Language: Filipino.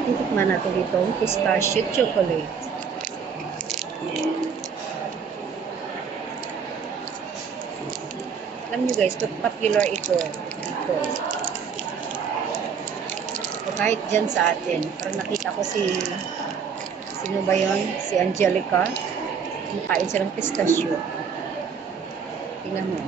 Titikman natin itong pistachio chocolate. Alam nyo guys, popular ito dito. O kahit dyan sa atin. Parang nakita ko sino ba yun? Si Angelica. Kumakain siya ng pistachio. Tingnan mo.